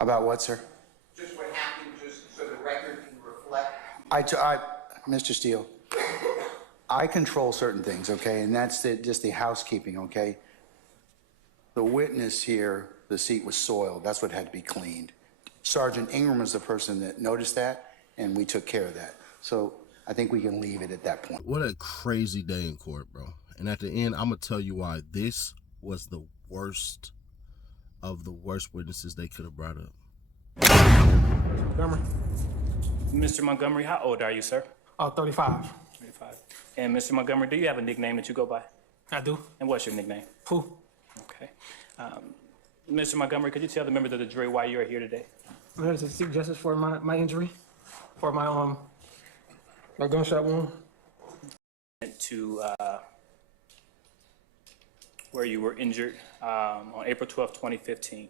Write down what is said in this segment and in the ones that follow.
About what, sir? Just what happened, just so the record can reflect. Mr. Steele, I control certain things, okay, and that's just the housekeeping, okay? The witness here, the seat was soiled. That's what had to be cleaned. Sergeant Ingram was the person that noticed that, and we took care of that. So I think we can leave it at that point. What a crazy day in court, bro. And at the end, I'm going to tell you why this was the worst of the worst witnesses they could have brought up. Montgomery. Mr. Montgomery, how old are you, sir? 35. 35. And Mr. Montgomery, do you have a nickname that you go by? I do. And what's your nickname? Pooh. Okay. Mr. Montgomery, could you tell the members of the jury why you are here today? I'm here to seek justice for my injury, for my gunshot wound. To where you were injured on April 12, 2015.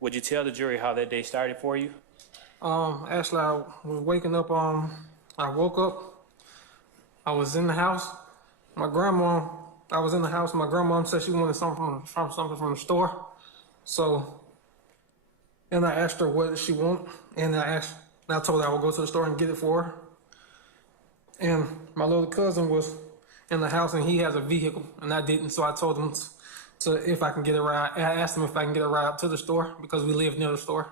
Would you tell the jury how that day started for you? Actually, I was waking up, I woke up, I was in the house. I was in the house, my grandma said she wanted something from the store. So, and I asked her what she wanted, and I told her I would go to the store and get it for her. And my little cousin was in the house and he has a vehicle and I didn't, so I told him if I can get a ride. I asked him if I can get a ride to the store because we live near the store.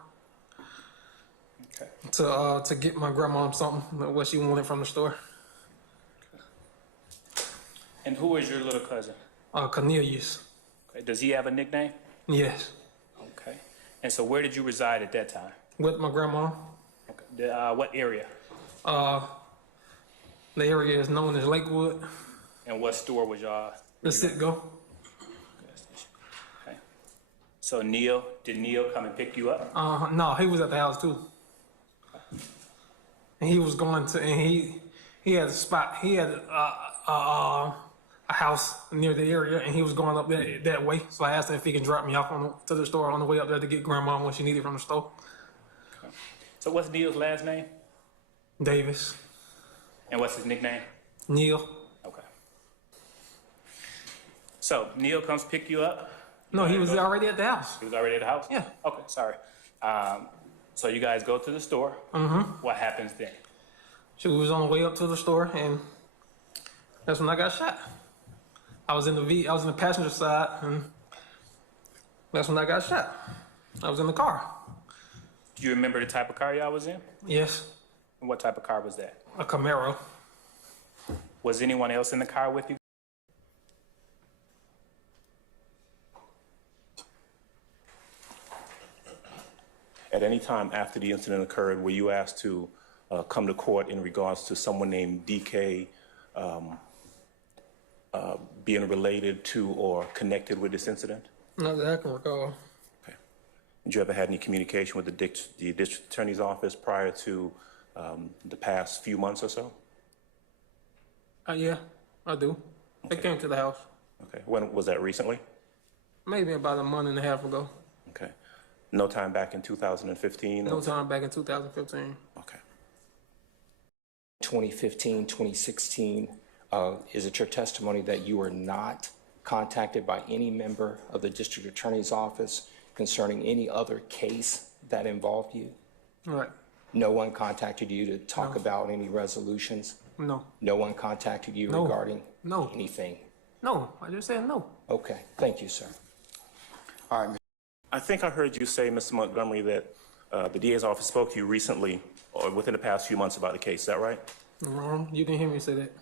Okay. To get my grandma something, what she wanted from the store. Okay. And who is your little cousin? Cornelius. Okay. Does he have a nickname? Yes. Okay. And so where did you reside at that time? With my grandma. Okay. What area? The area is known as Lakewood. And what store was y'all? The Citgo. Okay. So did Neil come and pick you up? No, he was at the house too. And he was going to, and he had a spot. He had a house near the area, and he was going up that way. So I asked him if he can drop me off to the store on the way up there to get grandma what she needed from the store. Okay. So what's Neil's last name? Davis. And what's his nickname? Neil. Okay. So Neil comes pick you up? No, he was already at the house. He was already at the house? Yeah. Okay, sorry. So you guys go to the store. Mm-hmm. What happens then? She was on the way up to the store, and that's when I got shot. I was in the passenger side, and that's when I got shot. I was in the car. Do you remember the type of car y'all was in? Yes. And what type of car was that? A Camaro. Was anyone else in the car with you? At any time after the incident occurred, were you asked to come to court in regards to someone named DK being related to or connected with this incident? Not that I can recall. Okay. Did you ever had any communication with the district attorney's office prior to the past few months or so? Yeah, I do. Okay. They came to the house. Okay. When was that, recently? Maybe about a month and a half ago. Okay. No time back in 2015? No time back in 2015. Okay. 2015, 2016, is it your testimony that you were not contacted by any member of the district attorney's office concerning any other case that involved you? Right. No one contacted you to talk about any resolutions? No. No one contacted you No. regarding No. anything? No, I just said no. Okay, thank you, sir. All right. I think I heard you say, Mr. Montgomery, that the DA's office spoke to you recently or within the past few months about the case. Is that right? Wrong. You didn't hear me say that.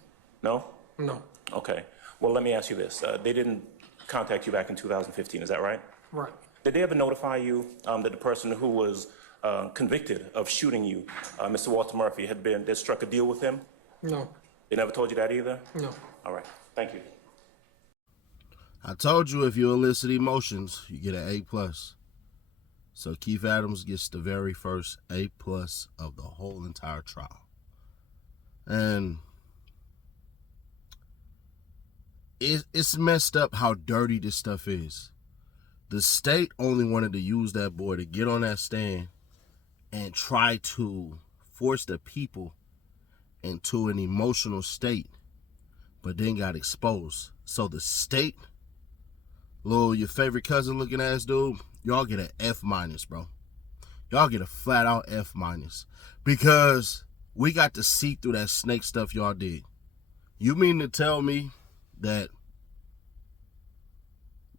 No? No. Okay. Well, let me ask you this. They didn't contact you back in 2015. Is that right? Right. Did they ever notify you that the person who was convicted of shooting you, Mr. Walter Murphy, had struck a deal with him? No. They never told you that either? No. All right. Thank you. I told you if you elicit emotions, you get an A+. So Keith Adams gets the very first A+ of the whole entire trial. And it's messed up how dirty this stuff is. The state only wanted to use that boy to get on that stand and try to force the people into an emotional state, but then got exposed. So the state, your favorite cousin looking ass dude, y'all get an F-, bro. y'all get a flat out F-, because we got to see through that snake stuff y'all did. You mean to tell me that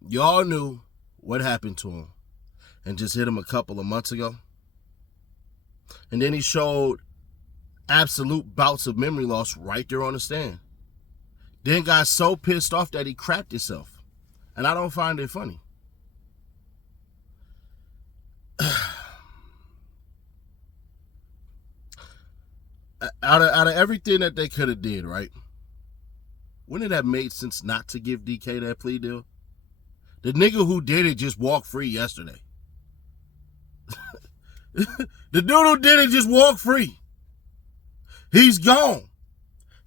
y'all knew what happened to him and just hit him a couple of months ago? And then he showed absolute bouts of memory loss right there on the stand. Then got so pissed off that he crapped himself. And I don't find it funny. Out of everything that they could have did, right? Wouldn't it have made sense not to give DK that plea deal? The nigga who did it just walked free yesterday. The dude who did it just walked free. He's gone.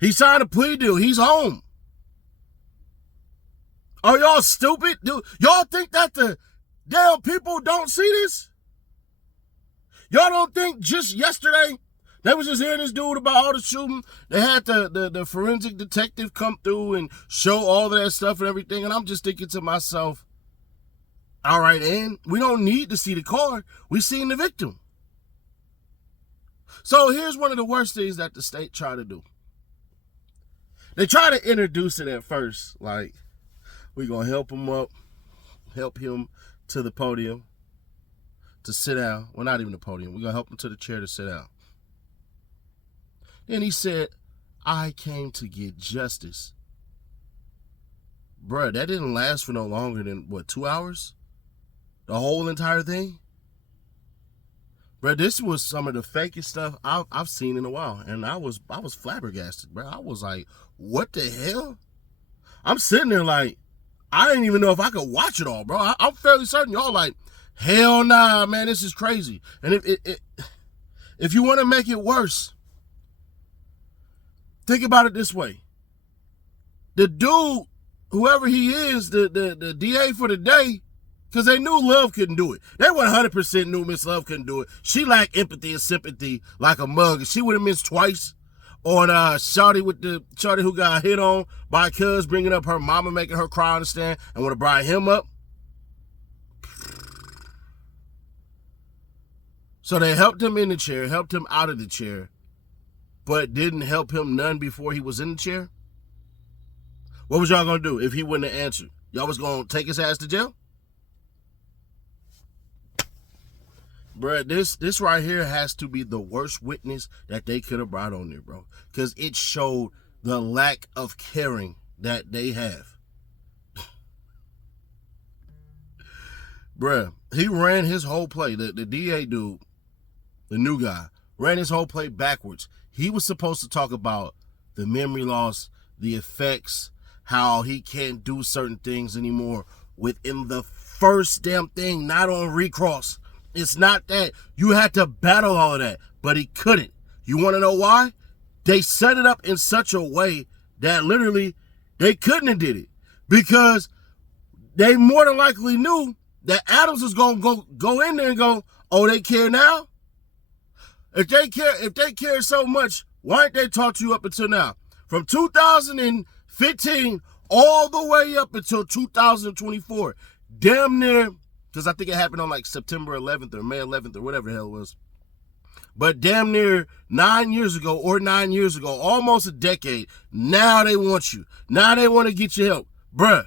He signed a plea deal. He's home. Are y'all stupid? Dude, y'all think that the damn people don't see this? Y'all don't think just yesterday they was just hearing this dude about all the shooting? They had the forensic detective come through and show all of that stuff and everything. And I'm just thinking to myself, all right, and we don't need to see the car. We seen the victim. So here's one of the worst things that the state try to do. They try to introduce it at first, like, we're going to help him up, help him to the podium to sit down. Well, not even the podium. We're going to help him to the chair to sit down. Then he said, I came to get justice. Bruh, that didn't last for no longer than, 2 hours? The whole entire thing? Bruh, this was some of the fakest stuff I've seen in a while. And I was flabbergasted, bruh. I was like, what the hell? I'm sitting there like, I didn't even know if I could watch it all, bro. I'm fairly certain y'all like, hell nah, man, this is crazy. And if you want to make it worse, think about it this way. The dude, whoever he is, the DA for the day, because they knew Love couldn't do it. They 100% knew Miss Love couldn't do it. She lacked empathy and sympathy like a mug. And she would have missed twice on Shawty who got hit on by cuz bringing up her mama, making her cry on the stand, and would have brought him up. So they helped him in the chair, helped him out of the chair, but didn't help him none before he was in the chair. What was y'all gonna do if he wouldn't have answered? Y'all was gonna take his ass to jail? Bruh, this right here has to be the worst witness that they could have brought on there, bro. Because it showed the lack of caring that they have. Bruh, he ran his whole play. The DA dude, the new guy, ran his whole play backwards. He was supposed to talk about the memory loss, the effects, how he can't do certain things anymore within the first damn thing, not on recross. It's not that. You had to battle all of that, but he couldn't. You want to know why? They set it up in such a way that literally they couldn't have did it because they more than likely knew that Adams was going to go in there and go, oh, they care now? If they care so much, why didn't they talk to you up until now? From 2015 all the way up until 2024, damn near, because I think it happened on like September 11th or May 11th or whatever the hell it was. But damn near 9 years ago, almost a decade, now they want you. Now they want to get your help. Bruh,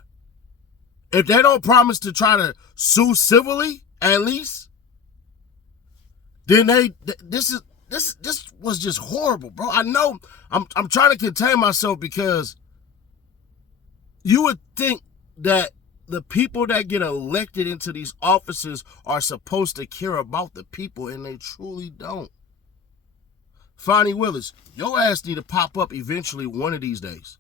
if they don't promise to try to sue civilly, at least, then this was just horrible, bro. I know I'm trying to contain myself because you would think that the people that get elected into these offices are supposed to care about the people, and they truly don't. Fonnie Willis, your ass need to pop up eventually one of these days.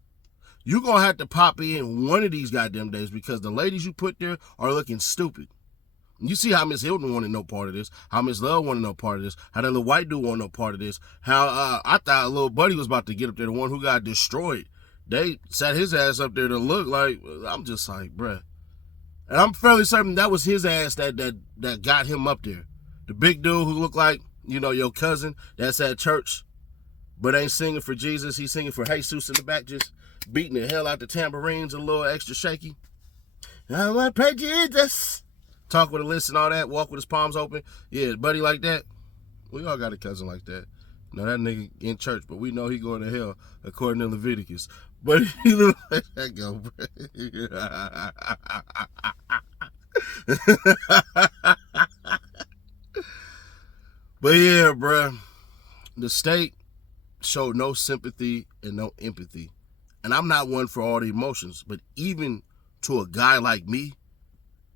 You're going to have to pop in one of these goddamn days because the ladies you put there are looking stupid. You see how Miss Hilton wanted no part of this, how Miss Love wanted no part of this, how that little white dude wanted no part of this, how I thought little buddy was about to get up there, the one who got destroyed. They sat his ass up there to look like, I'm just like, bruh. And I'm fairly certain that was his ass that got him up there. The big dude who looked like, your cousin that's at church, but ain't singing for Jesus. He's singing for Jesus in the back, just beating the hell out the tambourines a little extra shaky. I want to pray Jesus. talk with a list and all that, walk with his palms open. Yeah, buddy like that. We all got a cousin like that. Now that nigga in church, but we know he going to hell according to Leviticus. But he look like that go, bro. But yeah, bro, the state showed no sympathy and no empathy. And I'm not one for all the emotions, but even to a guy like me,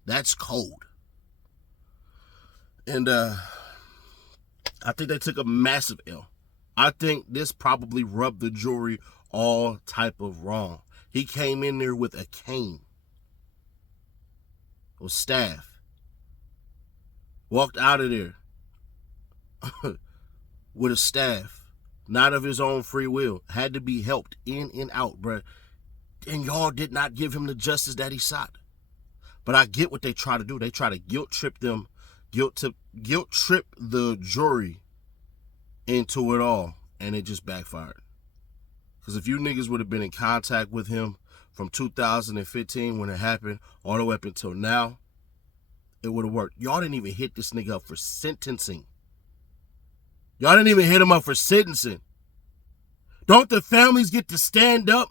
that's cold. And I think they took a massive L. I think this probably rubbed the jury all type of wrong. He came in there with a cane or staff, walked out of there with a staff, not of his own free will, had to be helped in and out, bruh. And y'all did not give him the justice that he sought. But I get what they try to do. They try to guilt trip the jury into it all, and it just backfired. Because if you niggas would have been in contact with him from 2015 when it happened all the way up until now, it would have worked. Y'all didn't even hit this nigga up for sentencing. Y'all didn't even hit him up for sentencing. Don't the families get to stand up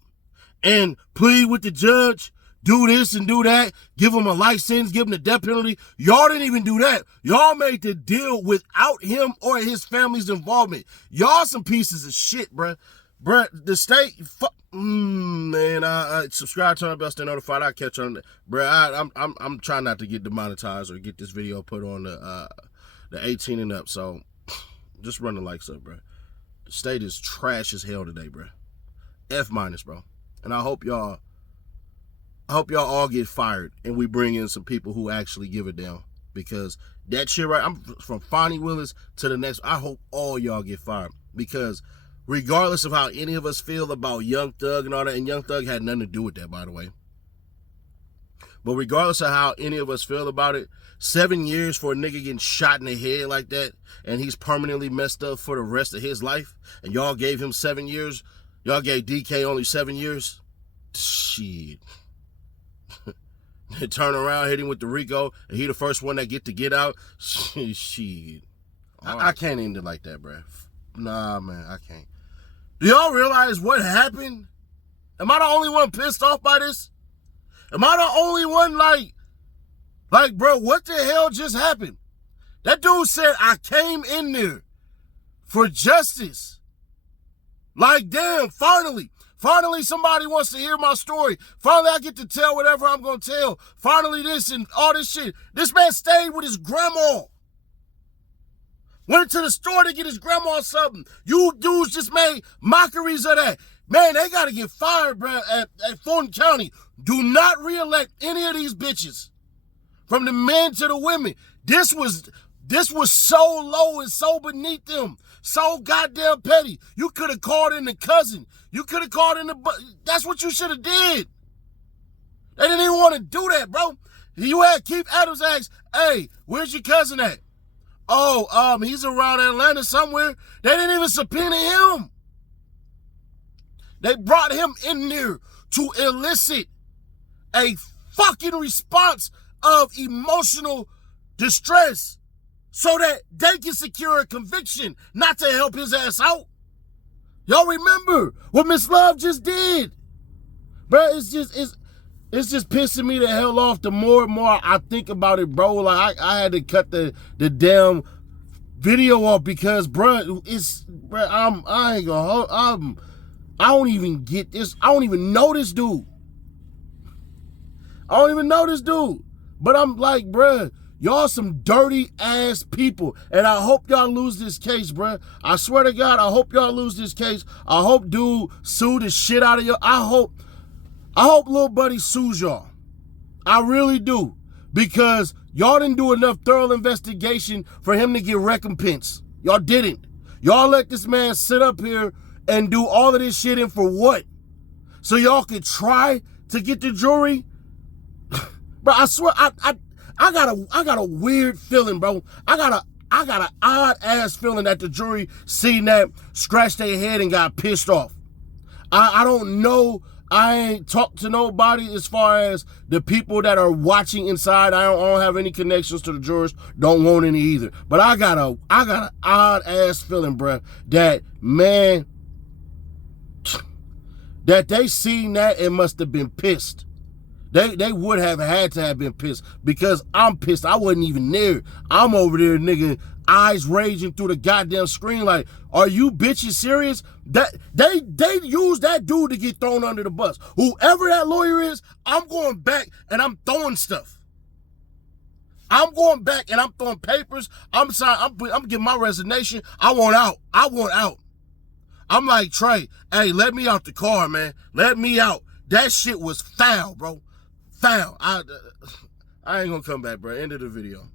and plead with the judge, do this and do that, give him a life sentence, give him the death penalty? Y'all didn't even do that. Y'all made the deal without him or his family's involvement. Y'all some pieces of shit, bruh. Bruh, the state, man, I subscribe, turn on the bell, stay notified. I'll catch on that. Bruh, I'm trying not to get demonetized or get this video put on the 18 and up, so just run the likes up, bruh. The state is trash as hell today, bruh. F-, bro. And I hope y'all all get fired and we bring in some people who actually give a damn. Because that shit right, I'm from Fonnie Willis to the next, I hope all y'all get fired. Because regardless of how any of us feel about Young Thug and all that, and Young Thug had nothing to do with that, by the way. But regardless of how any of us feel about it, 7 years for a nigga getting shot in the head like that, and he's permanently messed up for the rest of his life, and y'all gave him 7 years, y'all gave DK only 7 years? Shit. Turn around, hit him with the Rico, and he the first one that get out? Shit. I can't end it like that, bruh. Nah, man, I can't. Do y'all realize what happened? Am I the only one pissed off by this? Am I the only one like, bro, what the hell just happened? That dude said, I came in there for justice. Like, damn, finally somebody wants to hear my story. Finally I get to tell whatever I'm going to tell. Finally this and all this shit. This man stayed with his grandma. Went to the store to get his grandma something. You dudes just made mockeries of that. Man, they got to get fired, bro, at Fulton County. Do not reelect any of these bitches. From the men to the women. This was so low and so beneath them. So goddamn petty. You could have called in the cousin. You could have called in the... That's what you should have did. They didn't even want to do that, bro. You had Keith Adams ask, hey, where's your cousin at? Oh, he's around Atlanta somewhere. They didn't even subpoena him. They brought him in there to elicit a fucking response of emotional distress so that they can secure a conviction, not to help his ass out. Y'all remember what Miss Love just did? Bro, it's just pissing me the hell off the more and more I think about it, bro. Like, I had to cut the damn video off because, bro, I ain't gonna, I don't even get this. I don't even know this dude. But I'm like, bruh, y'all some dirty ass people. And I hope y'all lose this case, bruh. I swear to God, I hope y'all lose this case. I hope dude sue the shit out of y'all. I hope Lil Buddy sues y'all. I really do. Because y'all didn't do enough thorough investigation for him to get recompense. Y'all didn't. Y'all let this man sit up here and do all of this shit in for what? So y'all could try to get the jury? Bro, I swear, I got a weird feeling, bro. I got an odd ass feeling that the jury seen that, scratched their head and got pissed off. I don't know. I ain't talked to nobody as far as the people that are watching inside. I don't have any connections to the jurors. Don't want any either. But I got an odd ass feeling, bruh, that, man, that they seen that and must have been pissed. They would have had to have been pissed, because I'm pissed. I wasn't even there. I'm over there, nigga, eyes raging through the goddamn screen like, are you bitches serious? That they used that dude to get thrown under the bus. Whoever that lawyer is, I'm going back and I'm throwing stuff. I'm going back and I'm throwing papers. I'm giving my resignation. I want out. I'm like, Trey, hey, let me out the car, man. Let me out. That shit was foul, bro. Foul. I ain't gonna come back, bro. End of the video.